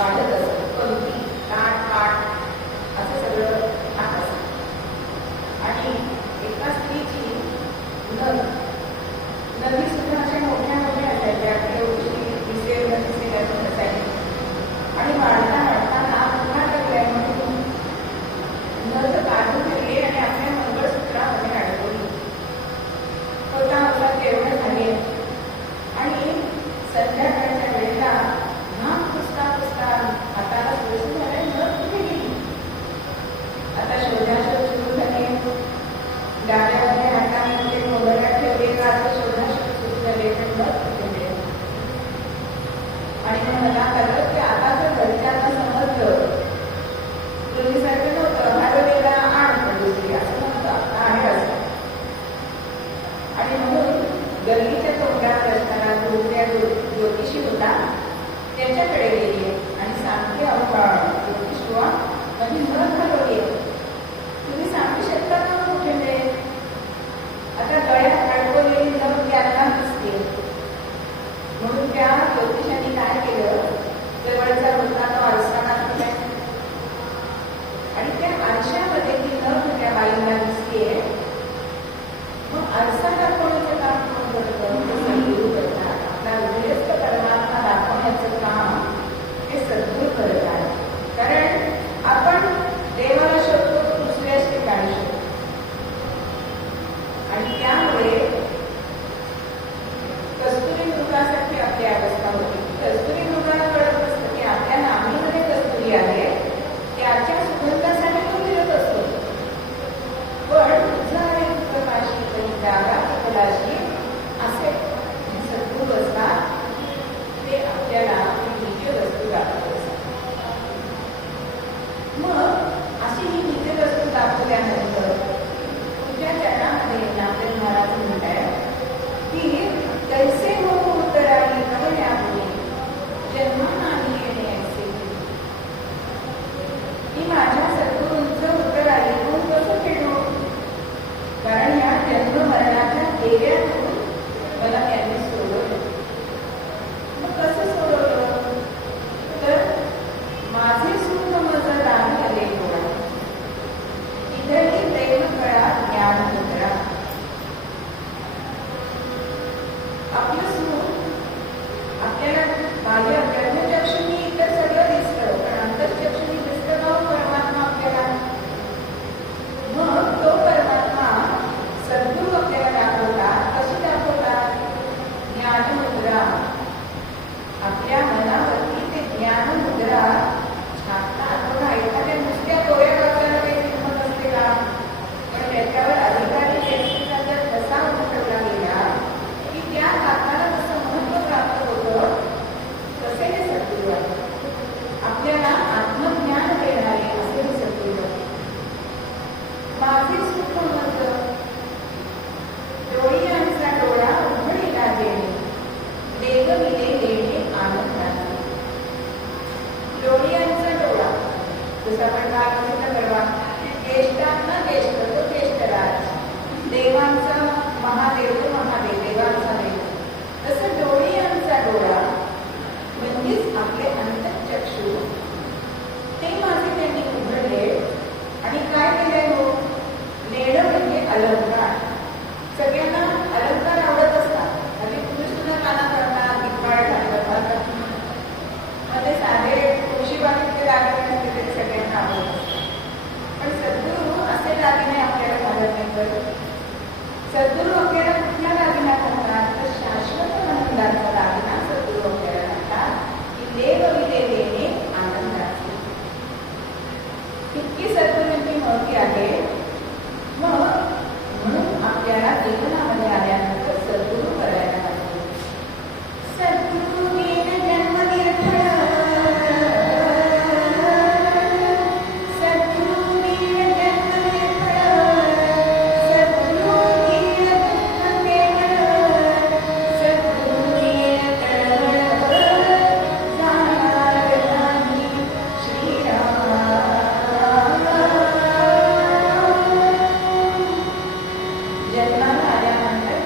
वाढत असत. पंक्ती, ताट, पाठ असं सगळं पाठ असत. आणि एका स्त्रीची नदी सुद्धा अशा मोठ्या मोठ्या असायच्या, दिसेल असायची. आणि वाढता वाढताना पुन्हा टाकल्या म्हणून नद काढून ठेवली आणि आपल्या मंगळसूत्रामध्ये अडकवली. स्वतः जेवण झाले आणि संध्याकाळच्या वेळेला नाक पुसता पुसता हाताला सोसू झाले, नद कुठे गेली. आता शोधाशोध सुरू झाली. डाव्यामध्ये हातामध्ये मोबाईला ठेवलेला आता शोधाशोध सुरू झाले, पण नद कुठे गेली. आणि मग मला कळलं की आता जर घरच्यांना समजलं, पूर्वीसारखं नव्हतं हरवलेला आण दुसरी असं नव्हतं, आहे असं. आणि म्हणून गल्लीच्या तोंडावर असताना दुसऱ्या ज्योतिषी होता, त्याच्याकडे गेली आणि सांगते, ज्योतिष बुवा माझी नद हरवली, तुम्ही सांगू शकता का कुठे मिळेल. आता गळ्यात अडकवलेली नद त्यांना दिसते. म्हणून त्या ज्योतिषांनी काय केलं, जवळचा होता तो आरसा टाकला आणि त्या आरशामध्ये ती नद त्या बाईला दिसते. मग आरसा दाखवण्याचं काम कोण करतं, ते सद्गुरू करतात. आपला हृदयस्थ परमात्मा दाखवण्याचं काम हे सद्गुरू करत आहे. कारण आपण देवाला शोधतो दुसऱ्याच ठिकाणी शोधतो. आणि त्यामुळे कस्तुरी मृगासाठी आपली अवस्था होती. कस्तुरी मृगाला कळत असतं की आपल्या नाभीमध्ये कस्तुरी आहे, त्याच्या सुगंधासाठी तो फिरत असतो. पण प्रकाशी जागा कलाशी असे सद्गुरू असतात, ते आपल्याला नित्य वस्तू दाखवत असतात. मग अशी ही नित्य वस्तू दाखवल्यानंतर तुझ्या चरणामध्ये नामदेव महाराज म्हणतात की कैसे हो उतराई कवल्यापुढे जन्म नाही येणे ऐसे, की माझ्या सद्गुरूंचं उत्तर आले कोण कसं फेडू. कारण या जन्म मरणाच्या देव्यातून मला त्यांनी सोडवलं. मग कसं सोडवलं तर माझे सुख मज दान झाले गोळा, इथेही प्रेम कळा ज्ञान मुद्रा. आपलं सुख आपल्याला माझ्या ब्रह्मचक्षुनी इतर सगळं दिसतं, पण अंतर्चक्षुनी दिसतं का परमात्मा आपल्याला. मग तो परमात्मा सद्गुरू आपल्याला दाखवतात. कशी दाखवतात, ज्ञानमुद्रा. आपल्या मनावरती ते ज्ञानमुद्रा छापतात. बघा, एखाद्या नुसत्या कोऱ्या कागदाला काही किंमत असते का, पण त्याच्यावर अधिकारी व्यक्तीचा जर कसा उमटवला गेला की त्या कागदाला जसं महत्व प्राप्त होतं, तसे हे सद्गुरू आहे. आपल्याला आत्मज्ञान देणारे असे हे सद्गुरू आहे. माझे सुख मज डोळ्यांचा डोळा उघडीला देणे, देवविले देणे आनंदाने. डोळ्यांचा डोळा जसं आपण काय बघितलं परवा, ज्येष्ठांना ज्येष्ठ तो ज्येष्ठराज, देवांचा महादेव तो महादेव, देवांचा देव. तसं डोळ्यांचा डोळा म्हणजेच आपले अंतःचक्षु, ते माझे त्यांनी उघडले. आणि काय केलंय हो, लेणं म्हणजे अलंकार. सगळ्यांना अलंकार आवडत असतात. म्हणजे पुरुष सुद्धा कानात घालतात, दिपाळ घालतात, मग ते साधे तुळशीबागेतले दागिने असते ते सगळ्यांना आवडत असतात. पण सद्गुरू असे दागिने आपल्याला घालत नाही. तर सद्गुरू आपल्याला कुठला दागिना घालतात, तर शाश्वत आनंदाचा दागिना सद्गुरू आपल्याला घालतात, की देव विले देणे आनंदाचे. इतकी सद्गुरूंची महती आहे. मग म्हणून आपल्याला जीवनामध्ये आल्यानंतर सद्गुरू करायला लागतो. सद्गुरू जन्म निर्फळ, सद्गुरू जन्म निर्फळ, सद्गुरू दुःख केवळ, सद्गुरू कळवळ जाणार नाही श्रीराम. जन्माला आल्यानंतर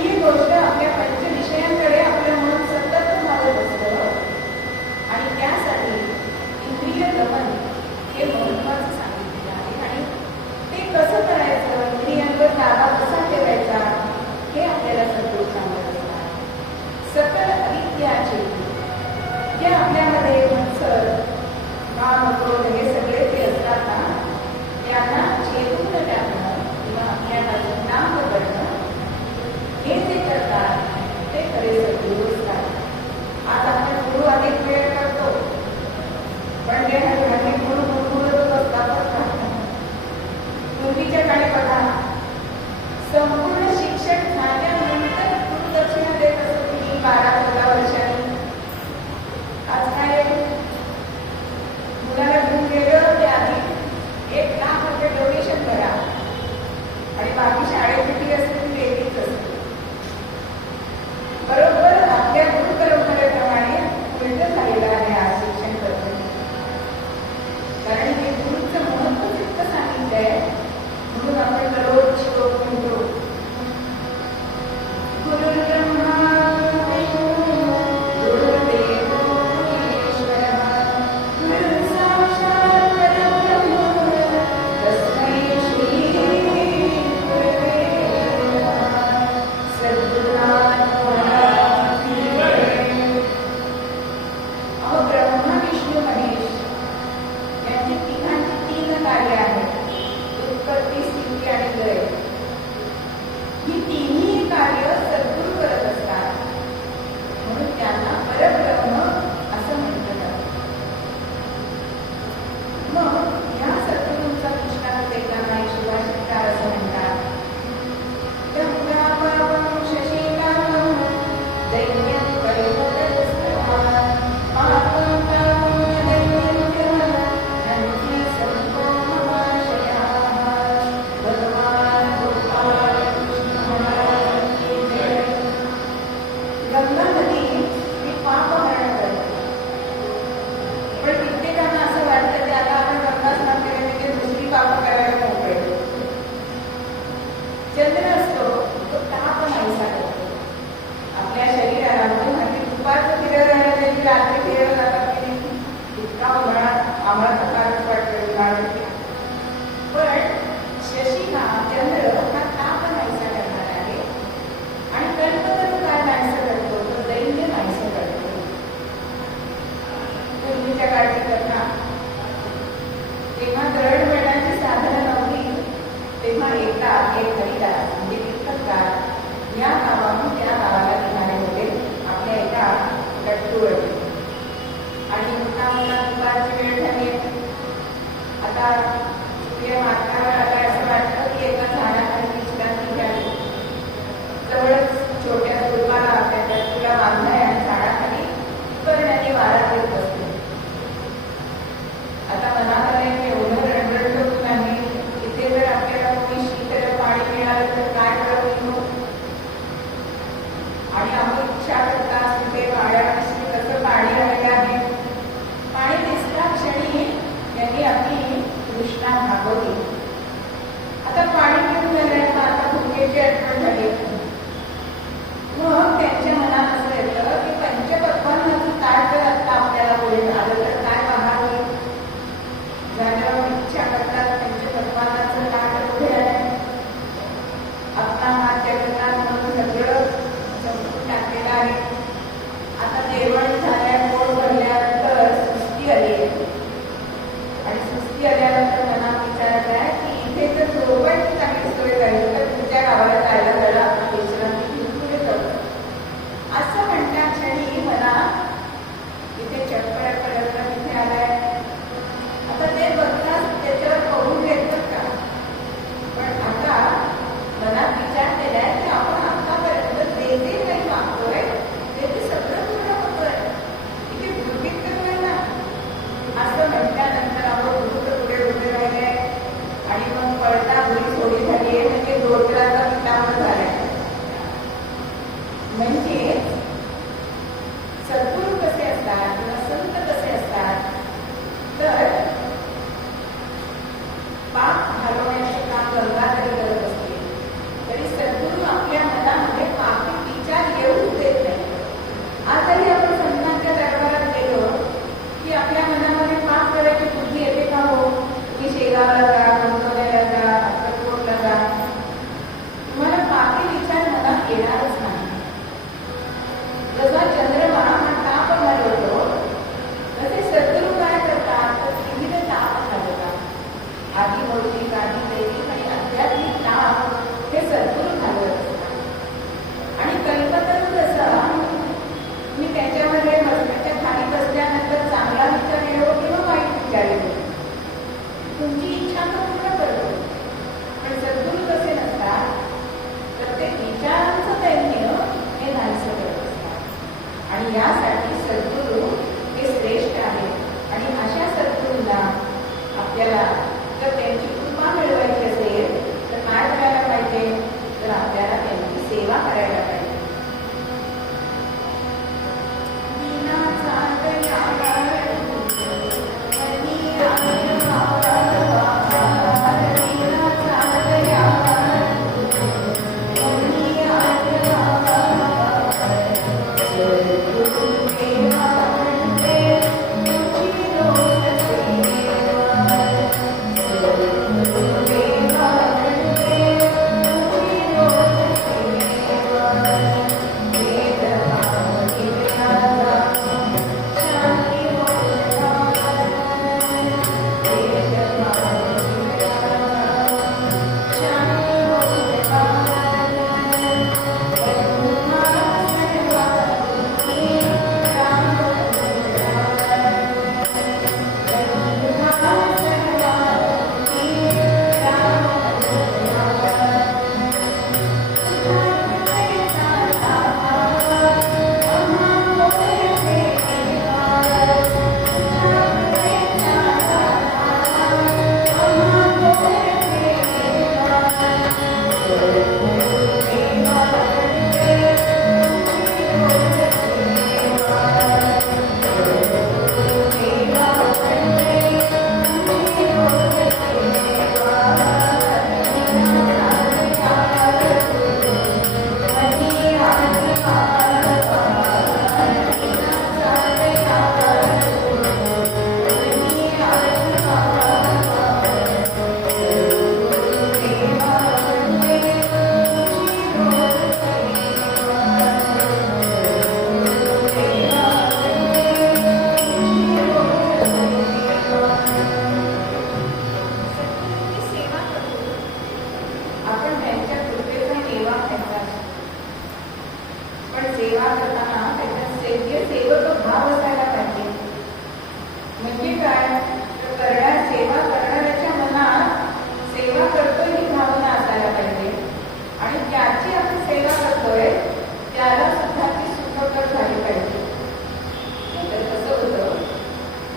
कुठलीही गोष्ट आपल्या पंचविषयांकडे आपलं मन सतत मारत असतं आणि त्यासाठी इंद्रिय दमन हे महत्वाचं सांगितलेलं आहे. आणि ते कसं करायचं, इंद्रियांवर ताबा कसा ठेवायचा हे आपल्याला सद्गुरू सांगत असतात. सकल अविद्याचे जे आपल्यामध्ये मत्सर, काम, क्रोध हे सगळे ते असतात ना, त्यांना चेतून टाकणं किंवा आपल्या बाजून नाम करणं हे जे करतात ते खरे सद्गुरू असतात. आज आपण गुरु अनेक वेळ करतो, पण ते अनेक गुरु गुरुच असतात. पूर्वीच्या काळी बघा, संपूर्ण शिक्षण झाल्यानंतर गुरुदक्षिणा देत असत की 12-14 वर्षांनी. आज काय मुलाला घेऊन गेलं ते आधी 1 लाख रुपये डोनेशन करा आणि बाकी शाळेत किती असते ती वेगळीच असते. बरोबर आपल्या गुरु परंपरेप्रमाणे उलट झालेलं आहे आज शिक्षण पद्धती. कारण हे गुरुचं महत्व इतकं सांगितलंय म्हणून आपण दररोज श्लोक म्हणतो. गुरु ब्रह्मा विष्णू गुरुदेवो महेश्वरः गुरु साक्षात् परब्रह्म तस्मै श्री गुरवे नमः. सद्गुरुनाथ महाराज की जय. अहो, ब्रह्मा विष्णू महेश यांची तिघांची 3 कार्य आहेत: उत्पत्ती, स्थिती आणि लय. ही तिन्ही कार्य सद्गुरू करत असतात म्हणून त्यांना परब्रह्म असं म्हटलं जातं. मग या सद्गुरूंचा दृष्टांत देताना शिवाशिष्टार असं म्हणतात. गंगापावनं शशिकामं दैन्यं कल्पतरुस्तवान् पापं तापं दैन्यं नन्ति संतो महाशयाः. भगवान गोपाल कृष्ण महाराज की जय. गंगा नदी ही पापहरण करते, पण कित्येकांना असं वाटतं की आता आपण गंगा स्नान केलं म्हणजे दुसरी पापं करायला मोकळे. चंद्र असतो तो ताप नाहीसा करतो आपल्या शरीराला. म्हणून दुपारचं फिरायला जायला त्याची रात्री फिरायला जातात की नाही, इतका उन्हाळ्यात आम्हाला सकाळच वाटतं उन्हाळ्यात. पण शशी हा चंद्र हा ताप नाहीसा करणार आहे आणि कल्पतरू काय नाहीसा करतो, तो दैन्य नाहीसा करतो. पूर्वीच्या काळची कथा, तेव्हा दळणवळणाची साधनं नव्हती. तेव्हा एक हरिदास म्हणजे कीर्तनकार या गावातून त्या गावाला निघाले होते आपल्या एका लट्टूवरती. आणि मुद्दा दुपारची वेळ झाली. आता सूर्य माथ्यावर आला असं वाटतं की एका झाडाखाली विश्रांती घ्यावी. जवळच छोट्या सुरवाला आपल्या लट्टूला बांधलाय आणि झाडाखाली करण्याने वारा देत बसले. आता मनात आलंय की एवढं रणरण होत नाही, इथे जर आपल्याला कोणी शीतल पाणी मिळालं तर काय करावं. आणि आम्ही इच्छा करता तिथे वाड्यापाशी कसं पाणी राहिलं आहे. पाणी दिसता क्षणी यांनी आपली तृष्णा भागवली. आता पाणी पिऊन झालंय, आता भुकेची आठवण झाली. मग त्यांच्या मनात असं येतं की पंचपक्वान्नाचं ताट जर आता आपल्याला पुढे झालं तर काय पाहावं. झाल्यावर इच्छा करतात पंचपक्वान्नाचं ताट पुढे आलं. आपला हात जगन्नाथ म्हणून सगळं संपून टाकलेलं आहे. आता जेवण झाल्या, पोट भरल्यानंतर सुस्ती आली आहे. आणि सुस्ती आल्यानंतर मनात विचार आहे की इथे जर झोपायची चांगली सोय झाली तर तुमच्या गावाला जायला जरा विश्रांती घेऊन पुढे जाऊ असं म्हणता क्षणी मला इथे चक्कर पडत तिथे आलाय. आता ते बघताच त्याच्यावर पडून घेतात का, पण आता मनात विचार केलाय की आपण आतापर्यंत जे जे काही मागतोय ते सगळं पूर्ण होतोय, इथे भूमिक करतोय ना असं म्हटल्यानंतर आपण गुरु पुढे उभे राहिले. आणि मग पळता गुरी सोडी झाली आहे म्हणजे डोकराचा पितांबर झालाय. म्हणजे सद्गुरू कसे असतात किंवा संत कसे असतात तर पाप घालवण्याचे काम गंगा जरी करत असते तरी सद्गुरू आपल्या मनामध्ये पाप पण सेवा करताना त्याच्यात सेवक भाव असायला पाहिजे. म्हणजे काय तर सेवा करणाऱ्याच्या मनात सेवा करतोय ही भावना असायला पाहिजे. आणि ज्याची आपण सेवा करतोय त्याला सुद्धा ती सुखकर झाली पाहिजे. तर कसं होतं,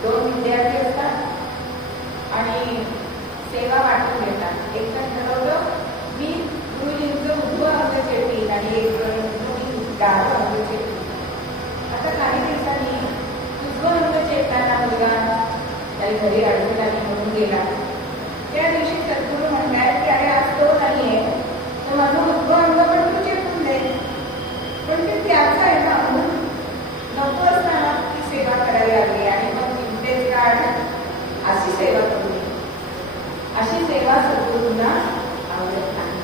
दोन विद्यार्थी असतात आणि सेवा वाटून घेतात. एक जण ठरवलं मी गुरुजींचं उजवं अंग चेपीन आणि एक डावं अंग चेपीन. आता काही दिवसांनी उजवं अंग चेपणारा मुलगा त्याला घरी अडचण आली म्हणून गेला. त्या दिवशी सद्गुरू म्हणतात की अरे आज तो नाहीये तर माझं उजवं अंग पण तू चेपून दे. पण ते त्याचं आहे ना, म्हणून नको असताना ती सेवा करायला लागली आणि मग चिंतेत काढ अशी सेवा करू. अशी सेवा सद्गुरूंना आवडत नाही.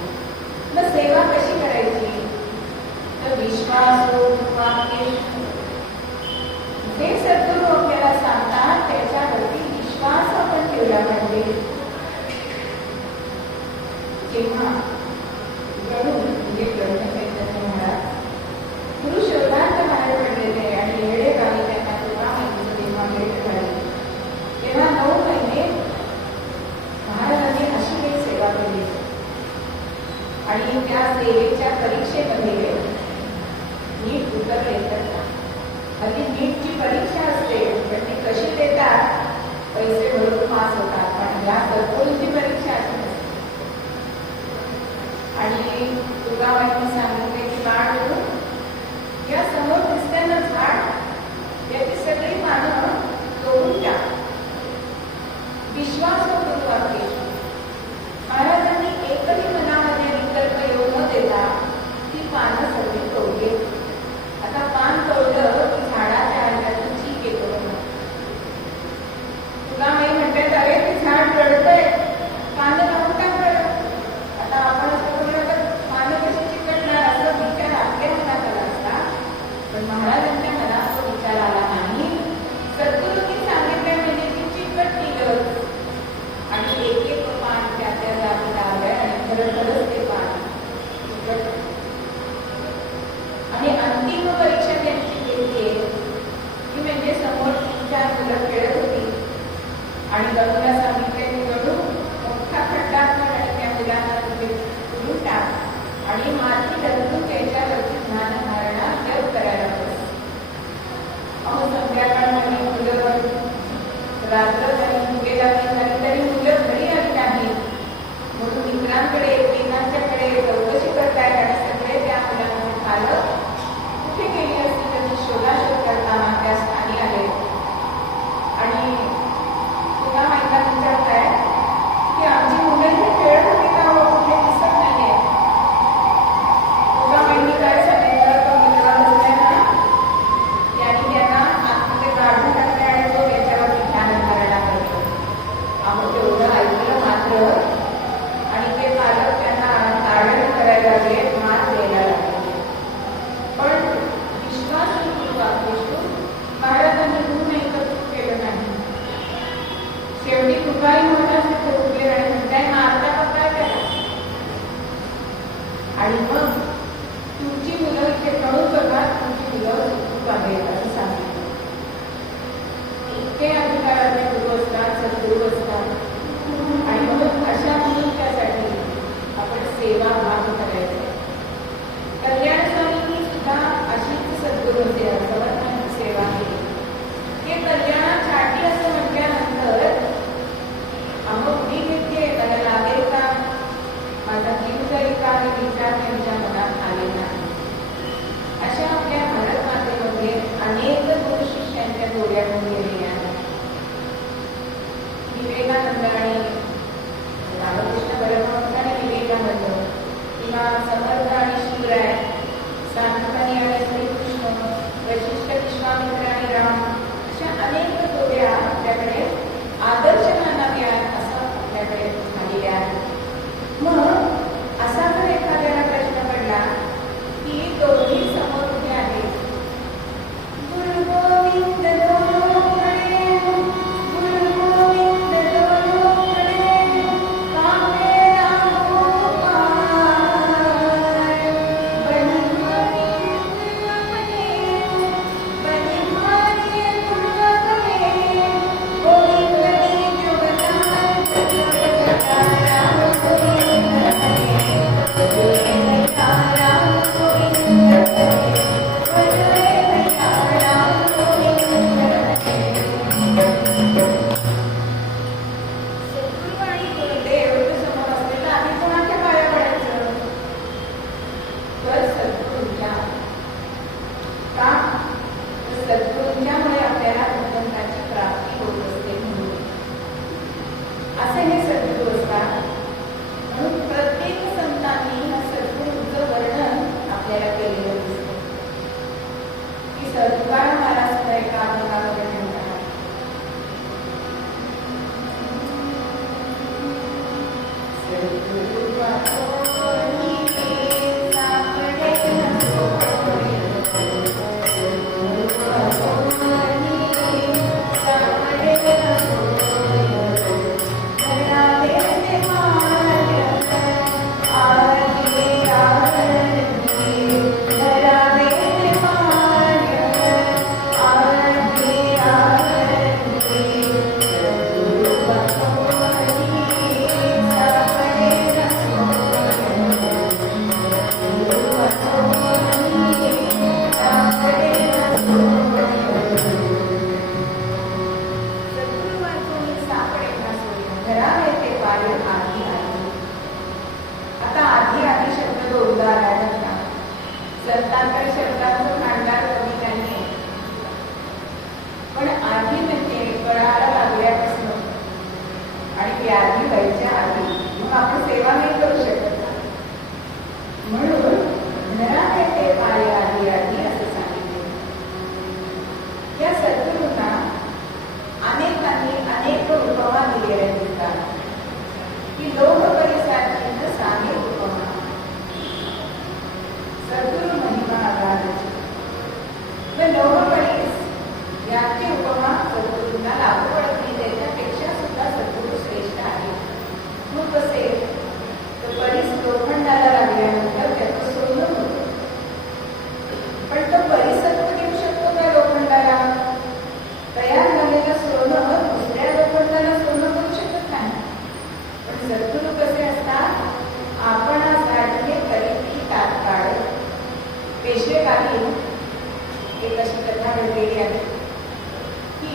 मग सेवा कशी करायची तर विश्वास हे सद्गुरू आपल्याला सांगतात त्याच्यावरती विश्वास आपण ठेवला पाहिजे. जेव्हा म्हणजे चैतन्य महाराज गुरु शोधार्थ बाहेर पडलेले आणि येडे गावी त्यांना तुला माहितीचं तेव्हा भेट झाली, तेव्हा 9 महिने महाराजांनी अशी एक सेवा केली. आणि त्या सेवेच्या परीक्षेमध्ये नीट उतरले तर आधी नीटची परीक्षा असते पण ती कशी देतात, पैसे भरून पास होतात. पण या सद्गुरूंची परीक्षा अशी नसते. आणि तुकाबाईंनी सांगितले की बाळ या समोर दिसताना झाड याची सगळी पानं तोडून टाक. विश्वास होतो वाक्य. महाराजांनी एकही मनामध्ये विकल्प येऊ न देता ती पानं सगळी तोडली. आता पान तोडलं की झाडाच्या ह्याच्यातून चीक येतो. तुकाबाई म्हणतात अरे ते झाड रडतंय, पानं लावून टाक. आता आपण पानं कशी चिकटणार असा विचार आपल्या मनात आला असता, पण महाराजांच्या मनात तो विचार आला नाही. सद्गुरूंनी सांगितले म्हणजे ती चिकट केलं आणि एक एक पान त्या त्या जागी लावलंय आणि खरंच ते पान चिकट. आणि अंतिम परीक्षा त्यांची घेतली ती म्हणजे समोर 3-4 मुलं खेळत होती आणि गणूला सांगितले की गणू मोठा खड्डा कर आणि त्या मुलांना तिथे उडून टाक आणि माती ढकलून त्याच्यावरती ध्यान धारणा जप करायला बस. अहो संध्याकाळमध्ये मुलं रात्र झाली, मुलीला झाली तरी मुलं घरी आली नाही म्हणून मित्रांकडे एकमेकांच्याकडे चौकशी करतायत आणि सगळे त्या मुलांना पालक कुठे गेली असती त्याची शोधाशोध करताना त्या स्थानी आले. आणि तुला माहिती विचारताय की आमची मुलं इथे खेळत होती का कुठे दिसत नाहीये. तुला माहिती काय सांगितलं तो मुलगा बसलाय ना त्यांनी त्यांना आतमध्ये काढून टाकले आणि तो त्याच्यावरती ध्यान धारणा करतो. आपण तेवढं ऐकलं मात्र आणि ते पालक त्यांना तारण करायला लागले, मात द्यायला लागले. पण विश्वास महाराजांनी गुण एकत्रित केलं नाही. शेवटी तुकाई महाराज तिथे उभे आणि म्हणताय मारता का काय करा. आणि मग तुमची मुलं इथे कळून बघा, तुमची मुलं सुखरूप आहेत असं सांगितलं. इतके अधिकाराचे गुरु असतात, सद्गुरू असतात. आणि म्हणून अशा मुलांसाठी आपण सेवा भाग करायचे. कल्याण स्वामींनी सुद्धा अशीच सद्गुरूंची समर्थांची सेवा केली. हे कल्याणासाठी असं म्हटल्यानंतर अमुक मी घेतले मला लागेल का, माझा जीव जाईल का हे विचार त्यांच्या मनात आले नाही. अशा आपल्या भारत मातेमध्ये अनेक गुरु शिष्यांच्या जोड्या होऊन गेलेल्या आहेत. विवेकानंद आणि रामकृष्ण परमहंस आणि विवेकानंद किंवा समर्थ आणि शिवराय, सांतपणी आणि श्रीकृष्ण, वशिष्ठ विश्वामित्र आणि राम, अशा अनेक जोड्या आपल्याकडे आदर्श मानाव्या असं आपल्याकडे झालेल्या आहेत. मग असा जर एखाद्याला प्रश्न पडला की दोन्ही समोर उभे आहेत, गुरु गोविंद दोनोकडे, गुरु गोविंद दोनोकडे, कामे रामो पाय, बन गोविंद तर शब्दांचं भांडार कमी नाहीये, पण आधी म्हणजे कळायला लागल्यापासून आणि व्याधी व्हायच्या आधी मग आपण सेवा नाही करू शकत. म्हणून घरात ते पाय आधी आधी असं सांगितलं. या सद्गुरूंना अनेकांनी अनेक उपमा दिलेल्या दिसतात की लोक परिसारखी साने उपमा सद्गुरु महिमा आधाराची लोहपरीस याची उपमा सद्गुरूंना लागू पडते. त्याच्यापेक्षा सुद्धा सद्गुरू श्रेष्ठ आहे. मग कसे तर परीस लोखंडाला लागल्यानंतर त्याचं सोनं होतं, पण तो परिसत्व देऊ शकतो का लोखंडाला? तयार झालेलं सोनं दुसऱ्या लोखंडाला सोनं करू शकत नाही. पण सद्गुरू कसे असतात? आपणासारखे तरी तात्काळ. पेशवे काही एक अशी कथा घडलेली आहे की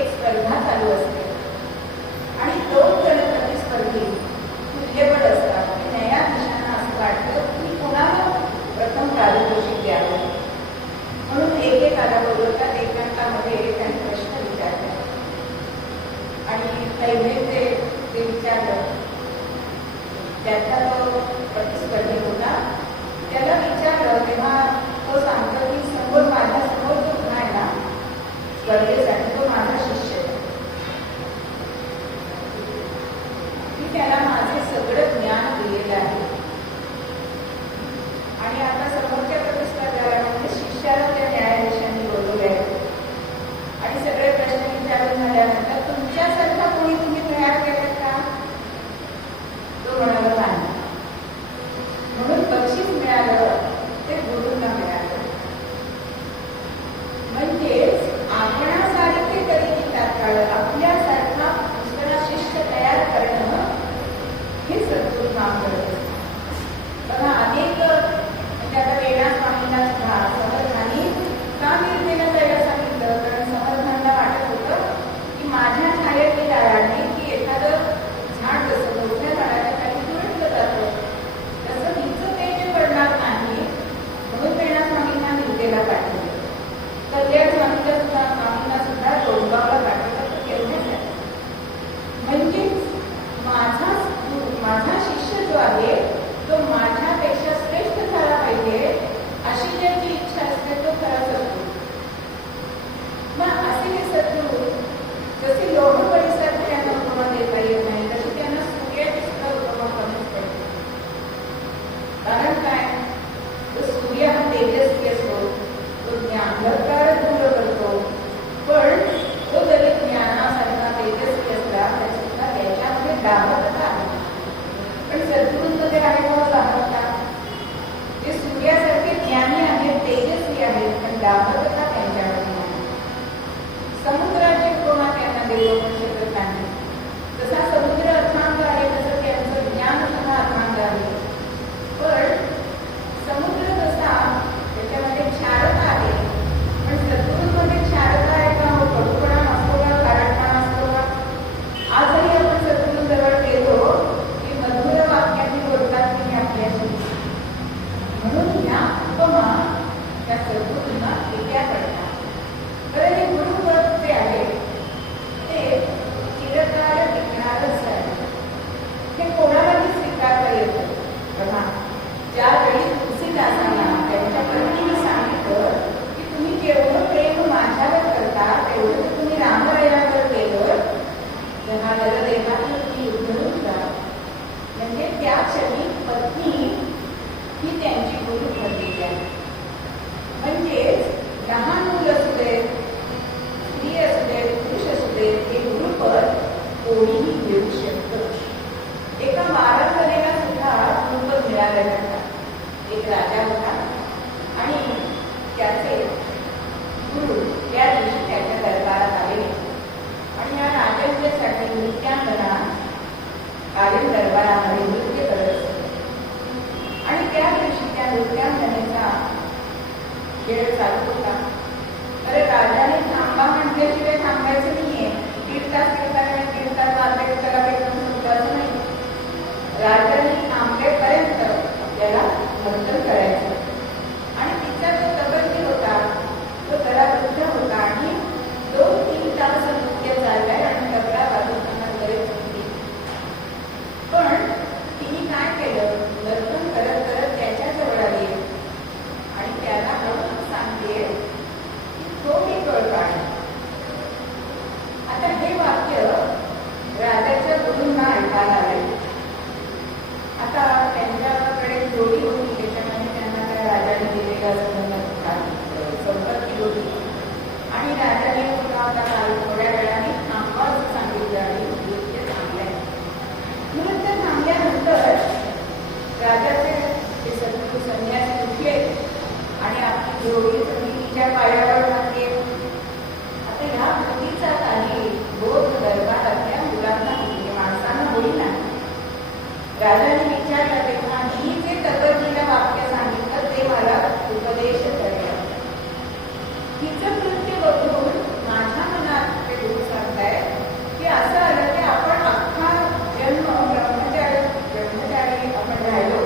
एक स्पर्धा चालू असते आणि दोन गणपती स्पर्धी तुल्यबळ असतात. न्यायाधीशांना असं वाटतं की कोणाला प्रथम पारितोषिक द्यावं, म्हणून एकेकाला बोलवतात. एकमेकांमध्ये त्यांनी प्रश्न विचारले आणि पहिले ते विचारलं त्याचा तो प्रतिस्पर्धी होता. त्याला विचारलं तेव्हा तो सांगतो की समोर माझ्यासमोर तो उभा आहे ना स्पर्धेसाठी, तो माझा शिष्य आहे. मी त्याला माझे सगळं ज्ञान दिलेलं आहे आणि आता समोरच्या प्रतिस्पर्ध्याला म्हणजे शिष्याला त्या न्यायाधीशांनी बोलवले आहे आणि सगळे प्रश्न विचारून झाल्यानंतर तुमच्यासारखा कोणी तुम्ही तयार केलं का? तो म्हणाला नाही. म्हणून बक्षीस मिळालं ते गुरूंना मिळालं. म्हणजेच आपणासारखे तरी तात्काळ आपल्यासारखा दुसरा शिष्य तयार करणं हे सद्गुरू काम करत असतात. बघा अनेक म्हणजे आता वेणा स्वामींना सुद्धा समर्थांनी का निर्णय द्यायला सांगितलं? कारण समर्थांना वाटत होतं की माझ्या छायेतील झाडांनी की एखादं झाड जसं मोठ्या झाडाच्या खाली तुरटलं जातं तसं हिचं तेज पडणार नाही, म्हणून वेणा स्वामींना निर्णयला पाठवलं. कल्याण स्वामींना सुद्धा डोंगावला पाठवलं केवढ्यासाठी? म्हणजेच माझा शिष्य जो आहे तो माझ्यापेक्षा श्रेष्ठ झाला पाहिजे अशी ज्याची इच्छा असते तो खरा सद्गुरू. मग असे हे सद्गुरू जसे लोह परिसर त्यांना उपमा देता येत नाही तशी त्यांना सूर्याची सुद्धा उपमा कमीच पडते. कारण काय? तो सूर्य हा तेजस्वी असतो, तो ज्ञानकार दूर करतो, पण तो जरी ज्ञानासारखा तेजस्वी असला तरी सुद्धा त्याच्यामध्ये दाहकता आहे. पण सद्गुरूंमध्ये आहे तो दाहकता. ते सूर्यासारखे ज्ञानी आहेत, तेजस्वी आहेत, पण दाहकता त्यांच्यामध्ये नाही. समुद्राची उपमा त्यांना देऊ पण शकत नाही. जसा समुद्र अथांग आहे तसं त्यांचं ज्ञान सुद्धा अथांग आहे. पण समुद्र जसा त्याच्यामध्ये क्षारता आहे, पण सद्गुरूंमध्ये क्षारता आहे का? कडूपणा असतो का? खारटपणा असतो का? आजही आपण सद्गुरूंजवळ गेलो की मधुर वाक्याने बोलतात की आपल्याशी. म्हणून या उपमा त्या सद्गुरूंना एका पडतात. बरं हे गुरुपद जे आहे ते चिरकाल टिकणारच आहे. हे कोणालाही स्वीकारता येतं. बघा ज्यावेळी तुलसीदासांना त्यांच्या पत्नीने सांगितलं की तुम्ही जेवढं प्रेम माझ्यावर करता तेवढं तुम्ही रामरायावर केलं, तेव्हा देवाला तुम्ही युद्धरून जा. म्हणजे त्या क्षणी पत्नी ही त्यांची गुरु ठरलेली आहे. म्हणजेच लहान मुलं असू देत, स्त्री असू देत, पुरुष असू देत, हे गुरुपद कोणीही घेऊ शकतं. एका वारकऱ्याला सुद्धा गुरुपद मिळालं जातात. एक राजा होता आणि त्याचे गुरु त्या दिवशी त्याच्या दरबारात आले आणि या राजांच्यासाठी नृत्यांगना कायम दरबारामध्ये नृत्य करत असते. आणि त्या दिवशी त्या नृत्यांगनेचा खेळ चालू होता. अरे राजाने थांबा म्हटल्याशिवाय थांबायचं नाहीये. दीड तास वाजले त्याला काही सुद्धाचं नाही. राजाने थांबलेपर्यंत आपल्याला नर्तन करायचं आणि डोळी जमिनीच्या पायावर टाकेल. आता ह्या मुलीचा काही बोध दरबारातल्या मुलांना होईल, माणसांना होईल ना. राजाने विचारलं तेव्हा मी जे तबदीला वाक्य सांगितलं ते मला उपदेश करेल. हिचं कृत्य बघून माझ्या मनात ते गुरु सांगताय की असं आलं की आपण अख्खा जन्म ब्रह्मचारी आपण राहिलो,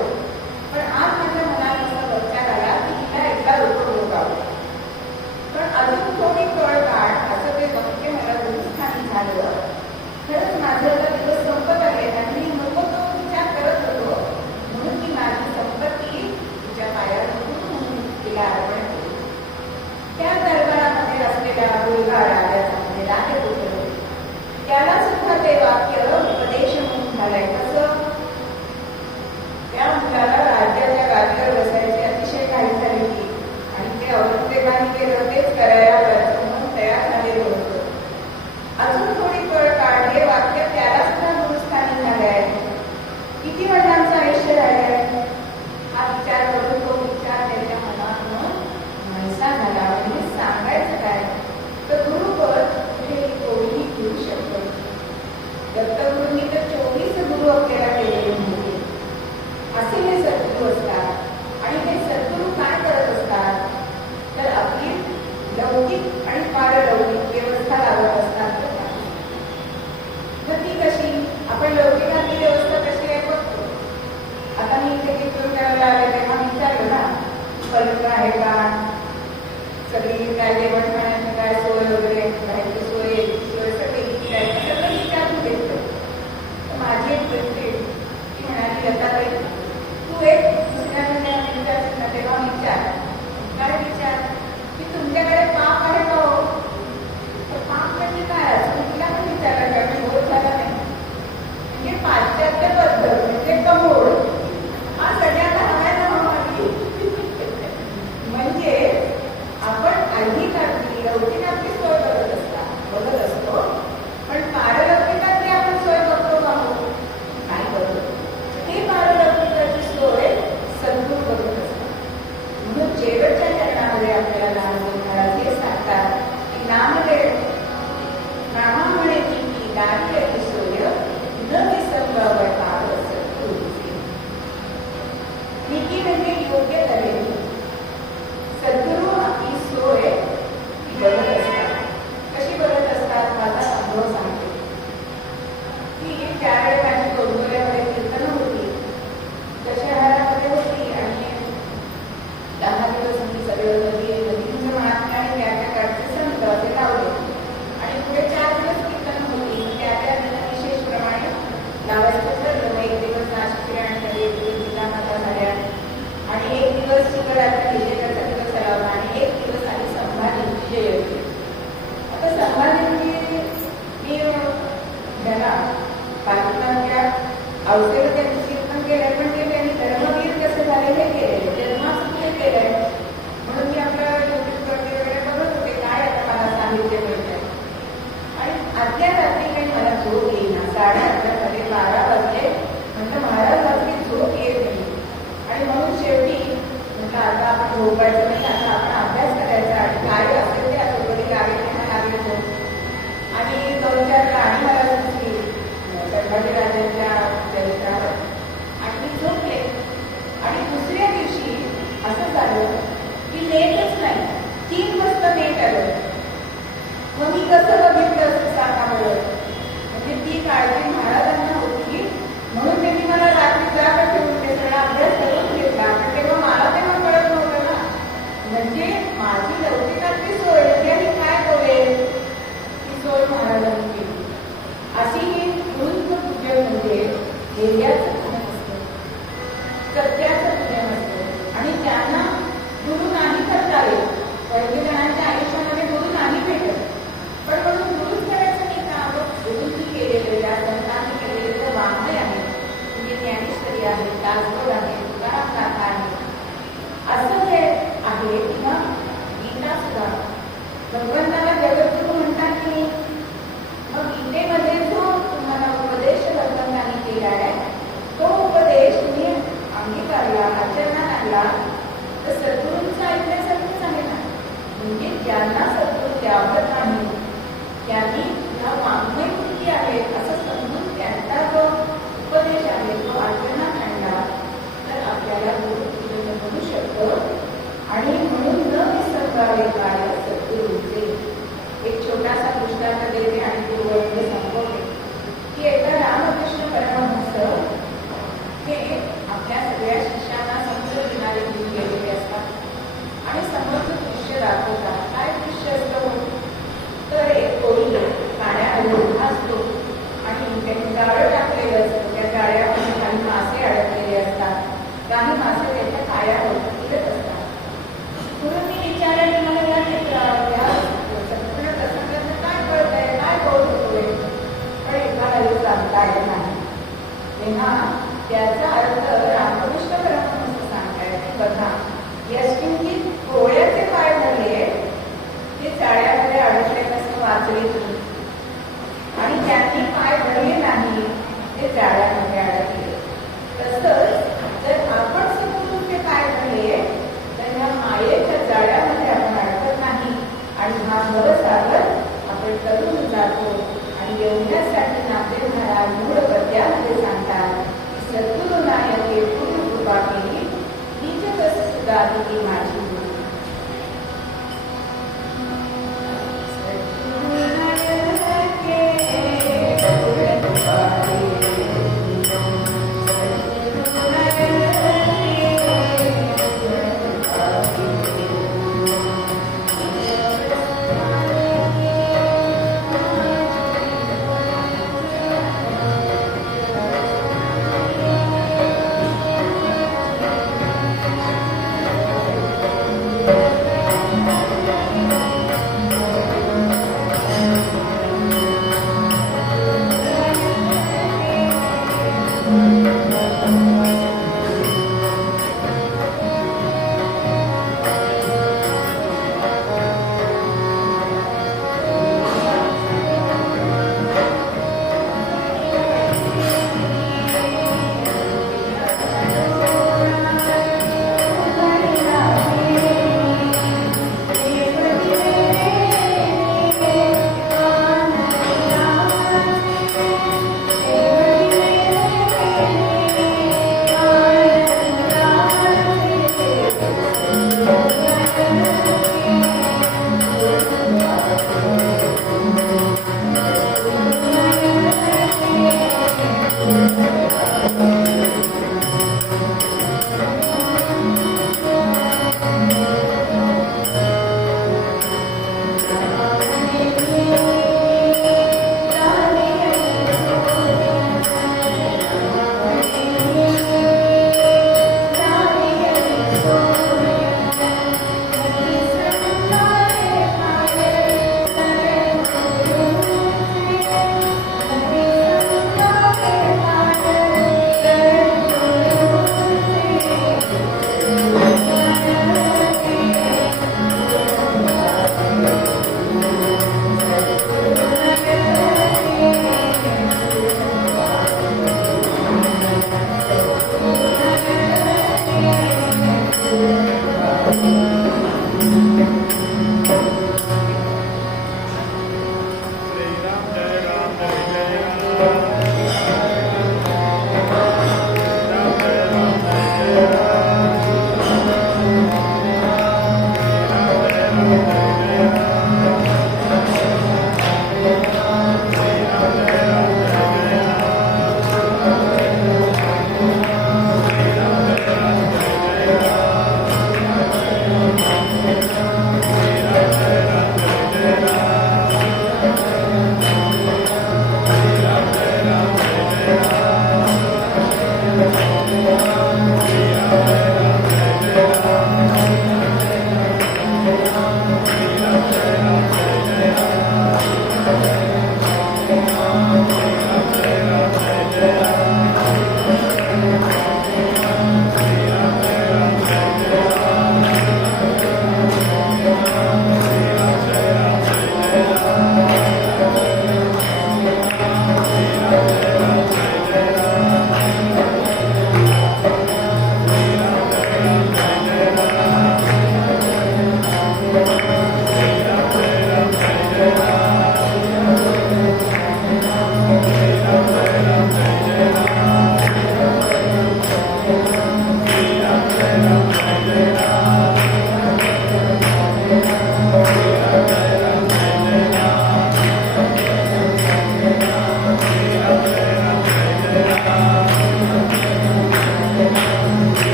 पण आज माझ्या मनात असा विचार आला की हिला एकदा उपभोगावं. पण अजून थोडी कळ काढ असं ते वाक्य मला गुरुस्थानी झालं. खरंच माझं आता दिवस संपत आले आणि मी नको तो विचार करत होतो, म्हणून मी माझी संपत्ती तुझ्या पायावर म्हणून तिला अर्पण केली. त्या दरबारामध्ये असलेला मुलगा राजाचा म्हणलेला आहे पुत्र, त्याला सुद्धा ते वाक्य उपदेश म्हणून झालंय. कसं त्या मुलाला राज्याच्या गादीवर बसायची अतिशय घाई झाली होती आणि ते औरंगजेबाने केलं तेच करायला पाहिजे म्हणून तयार झालेलं होतं. अजून थोडी कळ काढ हे वाक्य त्याला सुद्धा गुरुस्थानी झालंय. किती वडिलांचं आयुष्य राहिलंय हा विचार करून तो विचार त्याच्या मनातून नाहीसा झाला. म्हणजे सांगायचं काय तर गुरुपद कुठे कोणीही घेऊ शकतो. दत्तगुरूंनी तर 24 गुरु आपल्याला केलेले होते. असे हे सद्गुरू असतात आणि हे सद्गुरू काय करत असतात तर आपली लौकिक आणि पारलौकिक व्यवस्था लावत असतात. तर ती कशी आपण लौकिकातली व्यवस्था कशी आहे बघतो. आता मी इथे कीर्तन करायला आले तेव्हा विचारलं ना पलंग आहे का, सगळी काय जेवण खाण्याची काय सोय वगैरे, राहायची सोय, सोय सगळी काय सगळं विचारून घेतलं. तर माझी एक व्यक्ती ती म्हणाली आता तू एक दुसऱ्या विचारशील ना तेव्हा विचार काय विचार की तुमच्याकडे पाप आहे का हो. तर पाप म्हणजे काय असं तिला पण विचारायला कारण बोध झाला नाही. म्हणजे पाश्चात्य पद्धत म्हणजे कमोड हा सगळ्यांना हवायला हवा. म्हणजे आपण अधिकातली लौकिकातली सोय बघत असतो, पण पारलौकिकातली आपण सोय बघतो का हो नाही बघतो. हे पारलौकिकाची सोय सद्गुरू बघत असतात. म्हणून शेवटच्या चरणामध्ये आपल्याला लहान महाराज हे सांगतात की नामामुळे ती दारी सोय न विसंगवता सद्गुरूचे. नीती म्हणजे योग्य तऱ्हेने सद्गुरू आपली सोय बघत असतात. कशी बघत असतात माझा अनुभव सांगते की त्यावेळी माझी गोंदवल्यामध्ये कीर्तन होती, दशहरामध्ये होती आणि 10 दिवस मी सगळं नदीचं महात्म्य आणि त्या काळचे संत असे लावले आणि पुढे 4 दिवस कीर्तन होती. त्या विशेषप्रमाणे लावायचं ठरलं. मग 1 दिवस नाशिक आणि 1 दिवस जिल्हा झाल्या आणि 1 दिवस शिवरात्र विजयाचा दिवस लावला आणि 1 दिवस आली संभाजींची जयंती. आता संभाजींची मी ज्याला पाकिस्तानच्या अवसेवर त्यांनी कीर्तन केलंय, पण ते त्यांनी धर्मवीर कसे झाले हे केले, जन्माचं केलंय. म्हणून मी आपल्या युट्यूबवरती वगैरे बघत होते काय आता मला सांगितले पाहिजे. आणि आदल्या रात्री काही मला झोप येईना. 11:30 12 वाजले. म्हटलं महाराज रात्री झोप येत नाही आणि म्हणून शेवटी म्हटलं आता आपण झोपायचं नाही, आता आपण अभ्यास करायचा आणि काय असेल ते असं कधी लागेल तेव्हा लागेल झोप. आणि 2-4 गाणी मला सुचली संभाजीराजांच्या चरित्रावर आणि मी झोपले. आणि दुसऱ्या दिवशी असं झालं की नेटच नाही. 3 वाजता नेट आलं. मग मी कसं बघितलं असं सांगा बरं. म्हणजे ती काळजी महाराजांना होती म्हणून त्यांनी मला रात्री जागा ठेवून ते सगळा अभ्यास करून घेतला. पण तेव्हा मला तेव्हा कळत नव्हतं ना. म्हणजे माझी लौकिकातली सोय त्यांनी काय बोलेल ती सोय महाराजांनी केली. अशी ही गुरुत्व पूजन म्हणजे ध्येयाचं पूजन असतं, सत्याचं पूजन असतं. आणि त्यांना गुरु नाही करता येईल. काही जणांच्या आयुष्यामध्ये गुरु नाही भेटत, पण म्हणून गुरुच करायचं नाही का. गुरुंनी केलेलं या संतांनी केलेलं तर वाङ्मय आहे, म्हणजे ज्ञानेश्वरी आहे, दासबोध आहे, तुकाराम गाथा आहे, असं जे आहे. किंवा गीता सुद्धा भगवंताला जगद्गुरु म्हणतात की मग गीतेमध्ये जो तुम्हाला उपदेश भगवंतांनी केला आहे तो उपदेश तुम्ही अंगीकारला, आचरणात आणला तर सद्गुरूंचं ऐकण्यासारखंच आहे. संगावे काय सद्गुरूंचे. एक छोटासा दृष्टांत देते आणि पूर्वपणे संपवते की एकदा रामकृष्ण परमहंस हे आपल्या सगळ्या शिष्यांना समुद्र किनारी घेऊन गेलेले असतात आणि समोरचं दृश्य दाखवतात. काय दृश्य असतं तर एक कोळी पाण्यामध्ये उभा असतो आणि त्यांनी जाळं टाकलेलं असतं. त्या जाळ्यामध्ये काही मासे अडकलेले असतात. काही मासे त्याच्या पायावर फिरत असतात. म्हणून मी विचारले मला या संपूर्ण प्रसंगाचं काय कळत आहे, काय बोध होतोय, पण एखादा सांगता येत नाही. तेव्हा त्याचा अर्थ रामकृष्ण परमहंस सांगतायत. बघा, यशकिंची कोळ्याचे पाय धरले ते जाळ्यामध्ये अडकले नसतं वाचले तुम्ही, आणि त्यांनी पाय धरले नाही ते जाळ्यामध्ये अडकले. तसंच जर आपण सद्गुरूंचे पाय धरले तर ह्या मायेच्या जाळ्यामध्ये आपण अडकत नाही आणि हा भवसागर आपण तरुण जातो. आणि एवढ्यासाठी नामदेव महाराज मूळ पद्यामध्ये सांगतात की सद्गुरू नायके पूर्ण कृपा केली नीच कस सुद्धा दिली माझी.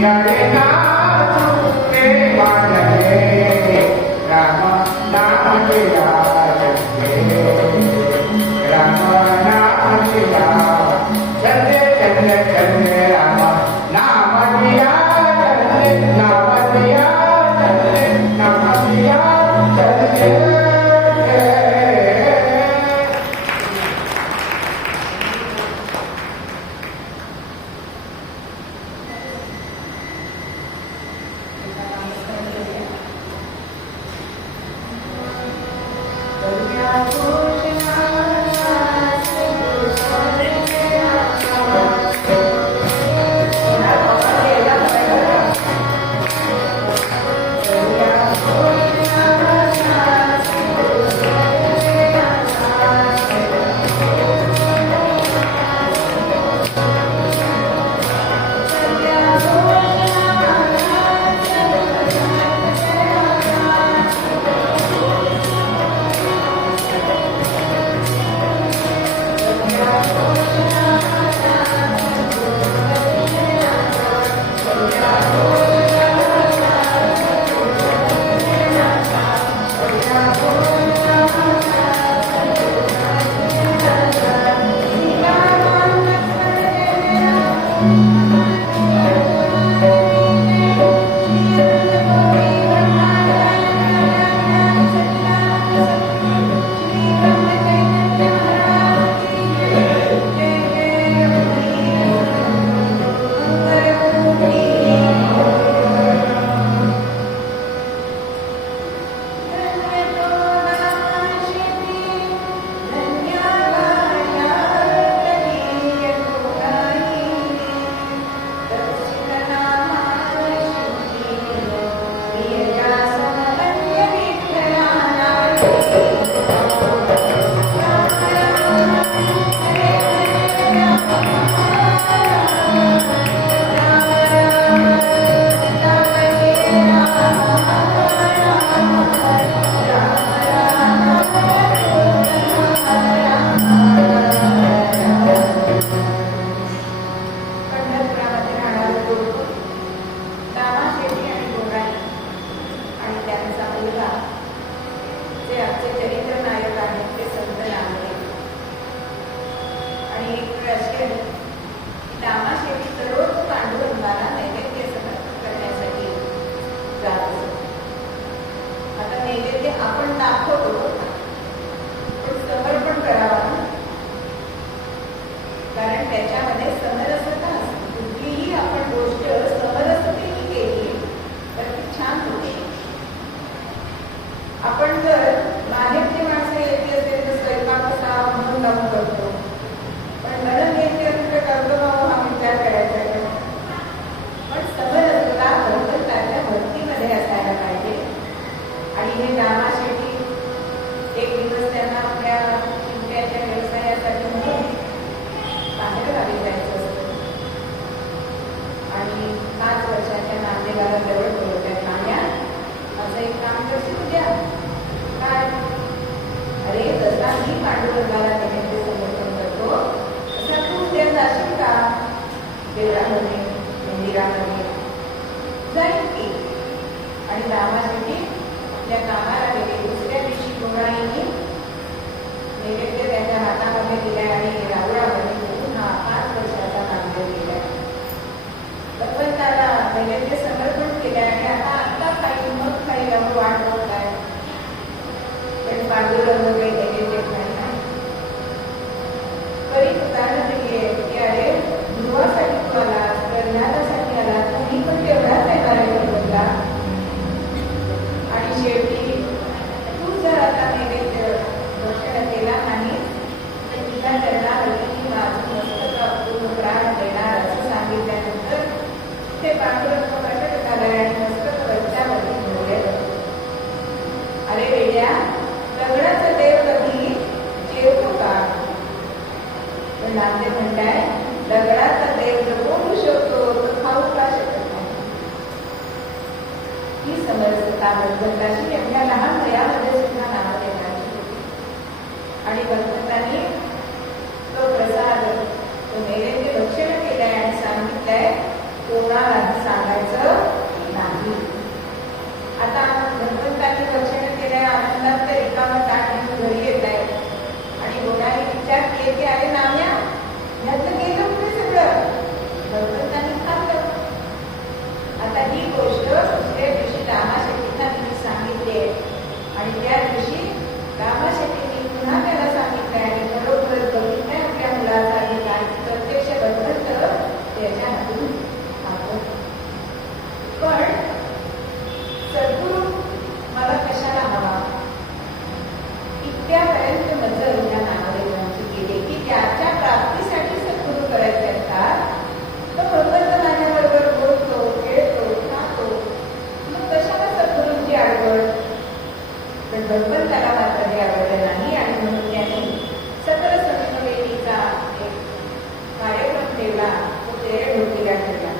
यारे नाचू के मानवे राम नाम तेरा जपे राम नाम तेरा चले चले चले राम नाम दिया चले नाम दिया चले नाम दिया चले आणि भगवंतांनी तो प्रसाद तो नैवेद्य दक्षिण केलाय आणि सांगितलंय कोणालाही सांगा ही गोष्ट दुसऱ्या दिवशी रामाशेट्टींना तिने सांगितली आहे. आणि त्या दिवशी रामाशेट्टींनी पुन्हा त्याला सांगितलं आणि खरोखरच बघितलंय आपल्या मुलाचा अधिकार प्रत्यक्ष बदलत त्याच्या हातून आपण. पण सद्गुरू मला कशाला हवा इतक्यापर्यंत नजर या नामदेवांची गेली की त्याच्या प्राप्तीसाठी सद्गुरू करायचे असतात. तर बरोबर माझ्याबरोबर बोलतो, खेळतो, खातो, मग कशाला सद्गुरूंची आवड. पण बरोबर त्याला मात्र हे आवडलं नाही आणि म्हणून त्याने सकल संस्मृतीचा एक कार्यक्रम ठेवला. तो तेरे ढोकीला ठेवला.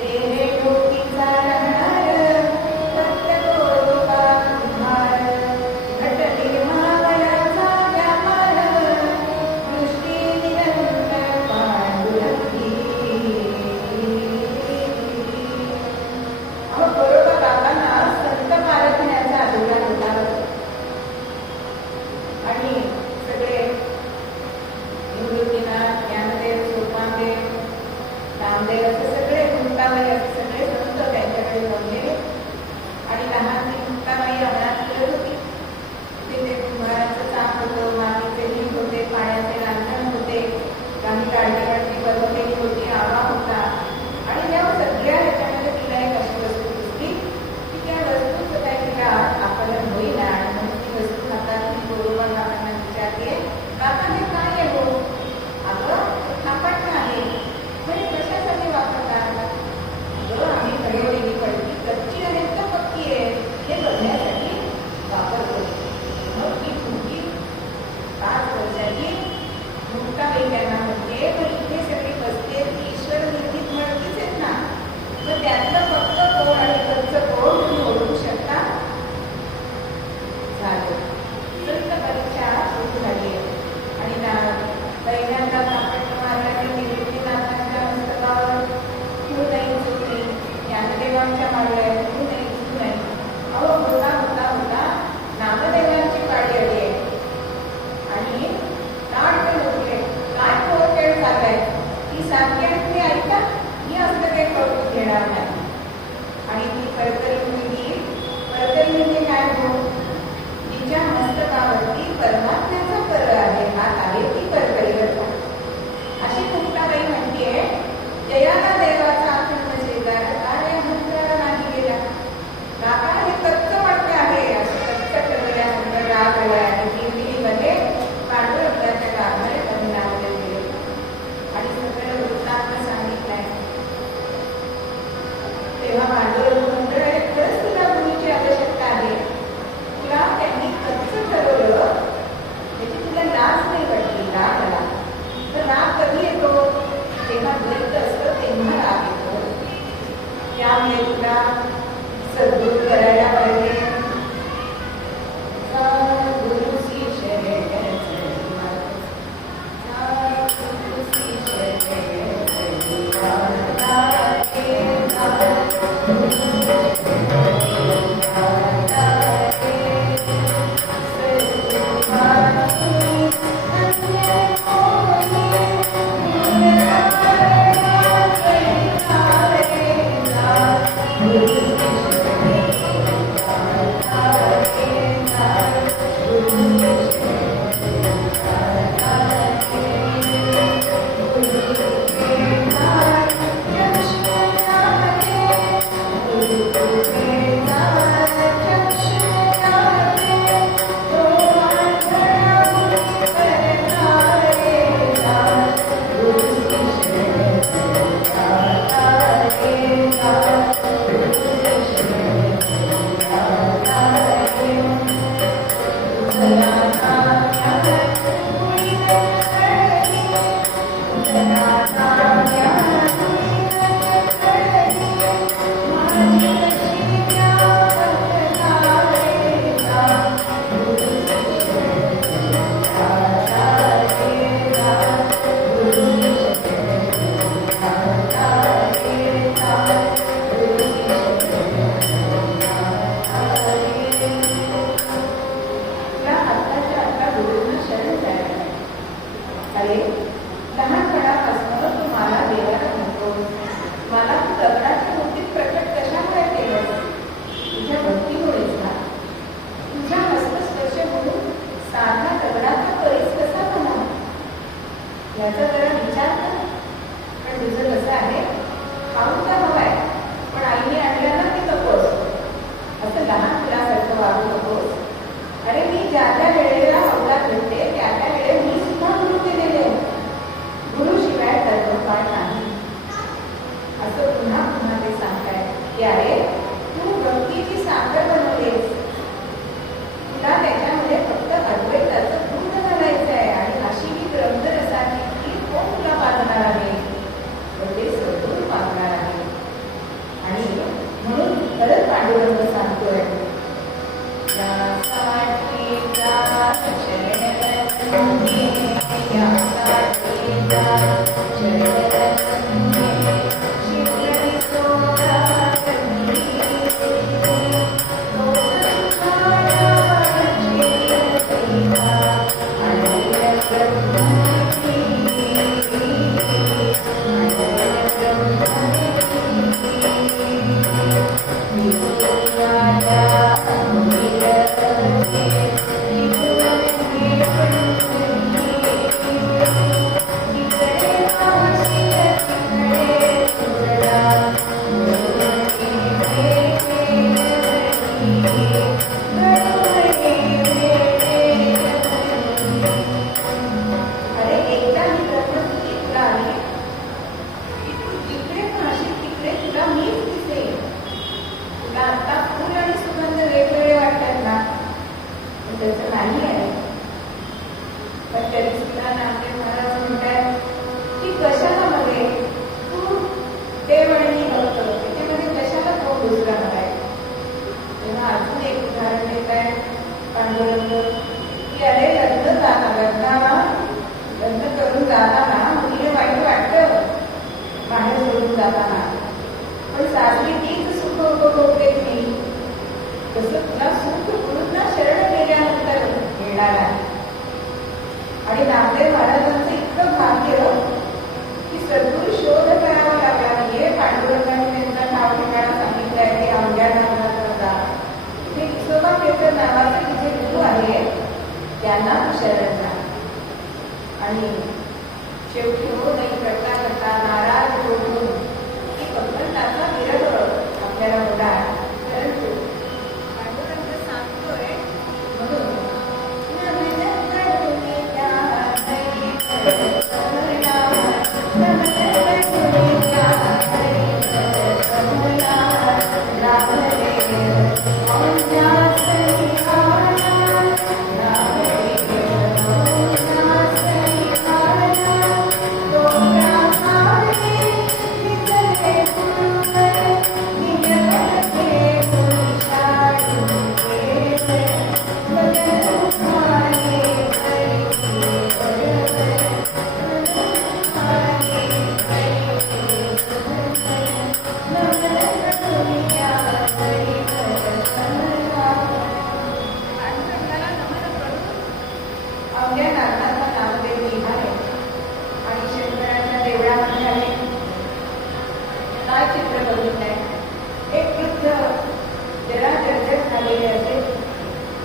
तेरे ढोकीचा राहणार सत्य गोरोबा कुंभार, घट निर्मावयाचा व्यापार, दृष्टी निरंतर पांडुरंगी. अहो गोरोबा बाबांना संत पारखण्याचा अधिकार होता आणि सगळे निवृत्तीनाथ, ज्ञानदेव, सोपानदेव, रामदेव असे सगळे मुक्ताबाई असे सगळे संत त्यांच्याकडे जमले आणि लहान ती मुक्ताबाई अंगणात फिरत होती. तिथे कुंभाराचं चाक होतं, मातीचे नीट होते, पाण्याचे रांजण होते, काही काढणी बनवलेली होती, आवा होता. आणि या सगळ्या ह्याच्यामध्ये तिला एक अशी वस्तू दिसली की त्या वस्तूचं काही तिला आकलन होईना आणि म्हणून ती वस्तू हातात ती गोरोबा बाबांना विचारते, बाबा हे काय आहे हो? अगं थापटणं आहे. म्हणजे कशासाठी वापरतात? अगं आम्ही घडवलेली पडकी कच्ची आहे का पक्की आहे हे बघण्यासाठी वापरतो. मग ती मुलगी 5 वर्षाची मुक्ताबाई त्यांना म्हणते, पण इथे सगळी बसते ती ईश्वर निर्मित मडकीच आहेत ना, मग त्यातलं फक्त कोण आणि कच्चं कोण तुम्ही ओळखू शकता? झालं. संत परीक्षा सुरू झाली आणि पहिल्यांदा थापटणं मारल्याने निवृत्तीनाथांच्या मस्तकावर ठेवू नाही चुकली, ज्ञानदेवांच्या मारल्या ठेवू नाही चुकू नाही. अहो होता होता होता नामदेवांची पाळी आली आहे आणि नाट्य लोकले काय खोडखेळ चाललाय ती सांगते आणि तुम्ही ऐका, मी असलं काही कौतुक घेणार नाही. आणि ती करकरी म्हणजे काय हो? तिच्या मस्तकावरती परमात्म्याचा कर आहे, हात आहे ती करकरी करता. अशी मुक्ताबाई म्हणते, जयाला देवाचा अखंड शेजार काय मंत्राला नाही गेला. काका हे कच्चं वाटतं आहे, असं कच्चं ठेवल्यानंतर राग आलाय आणि टिंबिलीमध्ये पांडुरंगाच्या गाभारे कमी लावले गेले आणि सगळं वृत्तांत सांगितलंय. तेव्हा पांडुरंग म्हणतो, खरंच तुला गुरुची आवश्यकता आहे. तुला त्यांनी कच्चं ठरवलं त्याची तुला लाज नाही वाटली, राग आला. तर राग कधी येतो? जेव्हा द्वैत असतं तेव्हा राग येतो. त्यामुळे तुला सद्गुरू करायला पाहिजे. की अरे तू भक्तीची साखर बनवलीस, तुला त्याच्यामध्ये फक्त अद्वैताचं दूध घालायचं आहे आणि अशी ही ग्रंथरसाची खीर कोण तुला पाजणार आहे, तर ते सद्गुरू पाजणार आहे. आणि म्हणून परत पांडुरंग सांगतोय आणि नामदेव महाराजांचं इतकं भाग्य की सद्गुरू शोध करावा लागला नाहीये. पांडुरंगाने त्यांचं नाव ठिकाणं सांगितलंय की अवघ्या नावाचा इथे विसोबा केसर नावाचे तिथे गुरु आहे, त्यांना शरण जा. आणि शेवटी हो नाही करता करता नाराज होऊन की भगवंताचा विरह आपल्याला होता. परंतु पांडुरंग सांगतोय म्हणून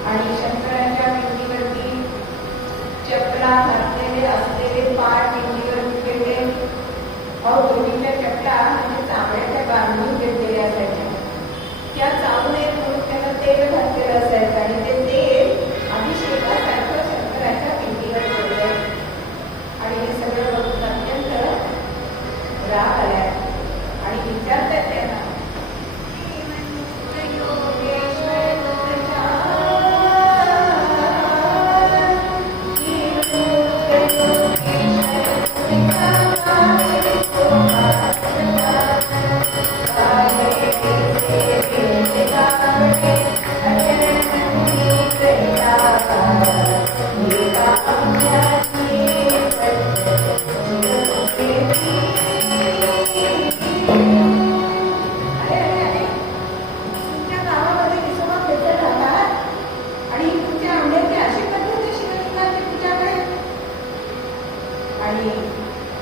आणि शंकराच्या भिंतीवरती चपला घातलेले असलेले पाय भिंतीवर ठेवले. पूर्वीच्या चपला म्हणजे चांबड्याच्या बांधून घेतलेल्या असायच्या. त्या चावू नये म्हणून त्याला तेल घातलेलं असायचं आणि ते तेल अभिषेकासारखं शंकराच्या भिंतीवर ठेवलंय. आणि हे सगळं बघून अत्यंत राग आलाय आणि विचारतात त्यांना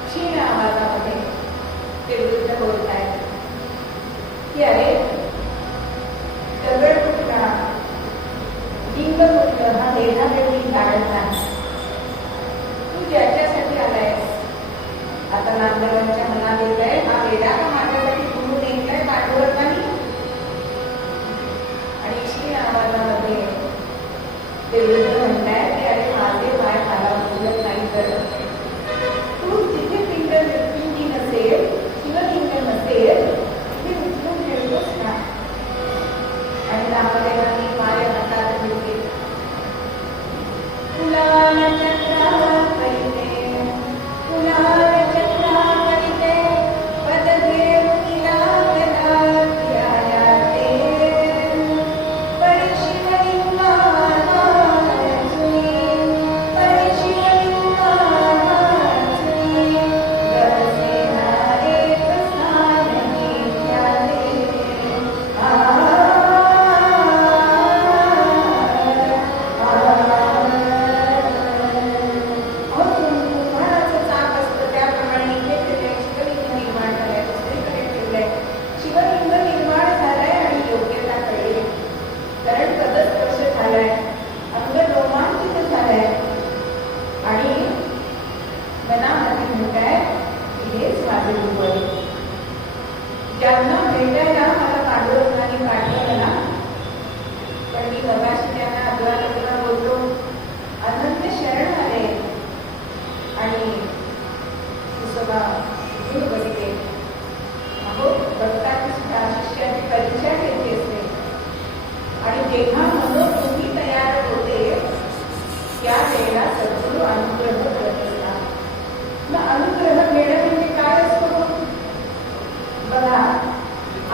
क्षीण आवाजामध्ये ते वृद्ध बोलत आहेत की अरे दगड कुठला लिंग कुठलं हा देहादेवी काढत नाही. तू ज्याच्यासाठी आलायस आता नांदवांच्या मनात येत आहे हा वेडा का माझ्यासाठी बोलून येत आहे पांडुरंगाने. आणि क्षीण आवाजामध्ये ते वृद्ध म्हणताय की अरे माझे पाय मला बोलत नाही तर तू जिथे पिंडी नसेल शिवलिंग नसेल तिथे उचलून ठेवतोस ना. भेटायला मला पांडुरंगाने पाठवलं ना, पण मी मगाशी त्यांना अद्वाला बोललो अनंत शरण आले आणि सुसभा दूर बसते. अहो भक्तांची सुद्धा शिष्याची परीक्षा घ्यायची असते आणि जेव्हा मनोबुद्धी तयार होते त्या वेळेला सद्गुरू अनुग्रह करत असतात. मग अनुग्रह घेणं म्हणजे काय असतो बघा,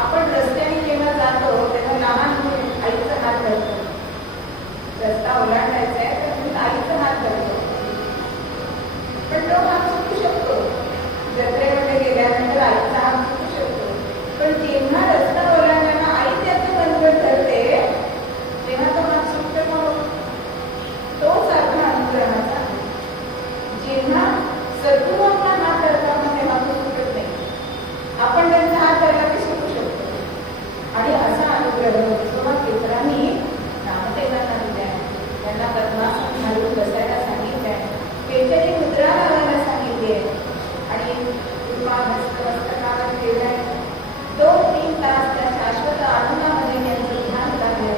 आपण रस्त्याने जेव्हा जातो तेव्हा लहान मुलं आईचा हात धरतो. रस्ता ओलांडायचा आहे तर तुम्ही आईचा हात धरतो, पण तो हात चुकू शकतो. जत्रेमध्ये गेल्यानंतर आईचा हात चुकू शकतो, पण जेव्हा रस्ता ओलांडताना आई त्याचं बंधन धरते तेव्हा तो हात चुकतो मग. तोच अर्थ अनुग्रहाचा आहे. जेव्हा सद्गुरू आपला हात धरतात ना तेव्हा तो चुकत नाही. आपण त्यांचा हात धरला की सुटू शकतो. आणि असा अनुग्रह विठोबा केसरांनी नामदेवांना दिलाय. त्यांना पद्मासन घालून बसायला सांगितलंय, केशरी मुद्रा लावायला सांगितली आहे आणि कृपा हस्तमस्तकावर ठेवलाय. 2-3 तास त्या शाश्वत आनंदामध्ये त्यांचं ध्यान लागलंय.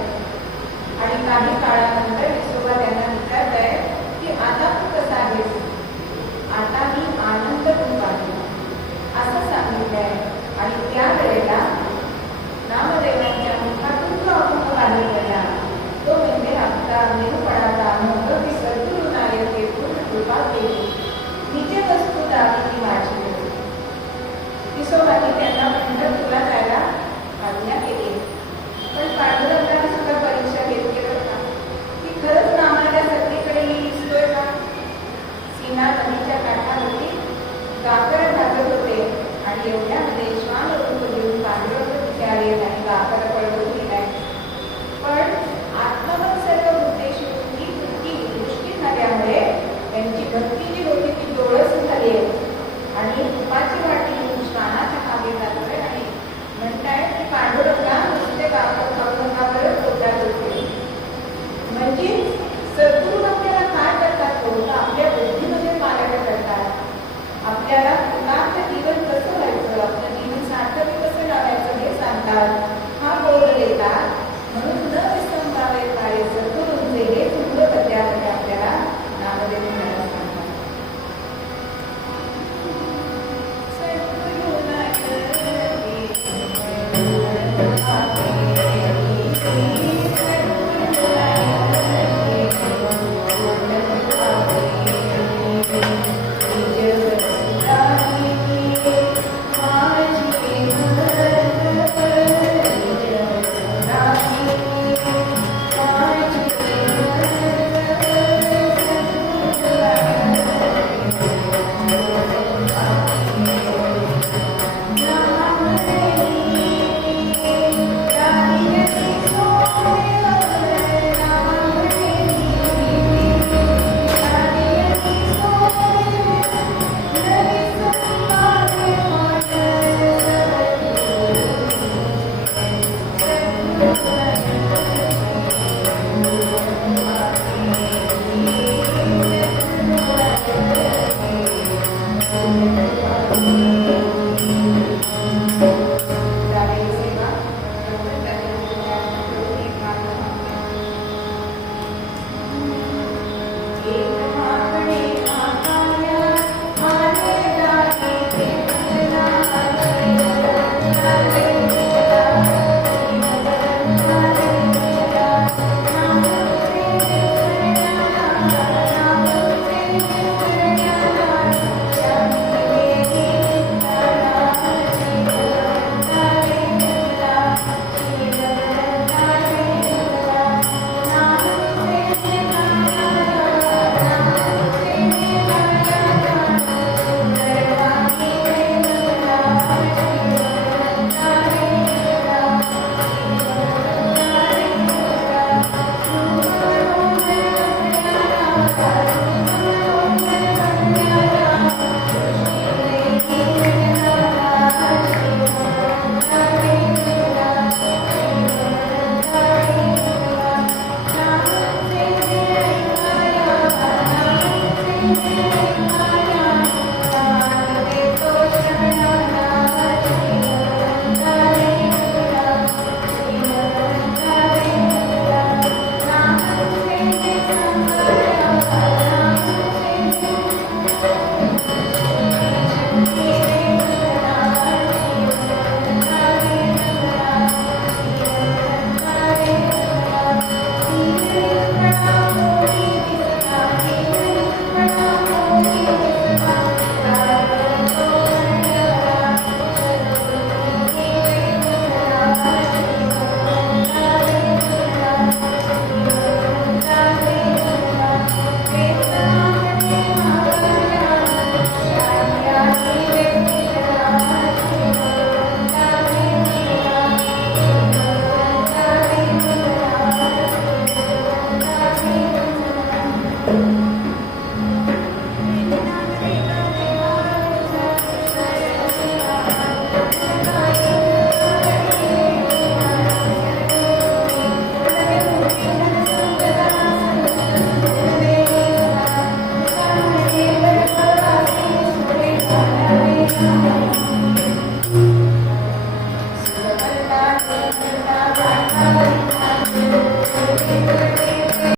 आणि काही काळानंतर विठोबा त्यांना विचारताय की आता तू कसा आहेस? आता मी आनंद रूप आहे असं सांगितलंय. आणि त्यावेळेला नामदेवांच्या मुखातून जो अनुभव आलेला तो म्हणजे आपला निरूपणाचा अनुभव की सद्गुरू नायके पूर्ण कृपा केली निज वस्तू दागिनी माझी. विठोबाने त्यांना पंढरपूरला जायला आज्ञा केली. पण पांडुरंगाने सुद्धा परीक्षा घेतली होता की खरंच नामाला सगळीकडे दिसतोय का? सीना नदीच्या काठावरती गाकर घालत होते आणि एवढ्यामध्ये श्वान रूप घेऊन पांडुरंग विचारे आणि गाकर पळवून गेलाय. पण आत्मवत सर्व उद्देश ही वृत्ती दृष्टी झाल्यामुळे त्यांची भक्ती जी होती ती डोळस झाली आहे आणि तुपाची वाटी घेऊन श्वानाच्या मागे जातोय आणि म्हणताय की पांडुरंगा नुसते गाकर खाऊनच पोटात होते. म्हणजे सद्गुरू आपल्याला काय करतात तो आपल्या बुद्धीमध्ये पालन करतात. आपल्याला कृतार्थ जीवन कसं व्हायचं, आपलं जीवन सार्थक कसं लावायचं हे सांगतात.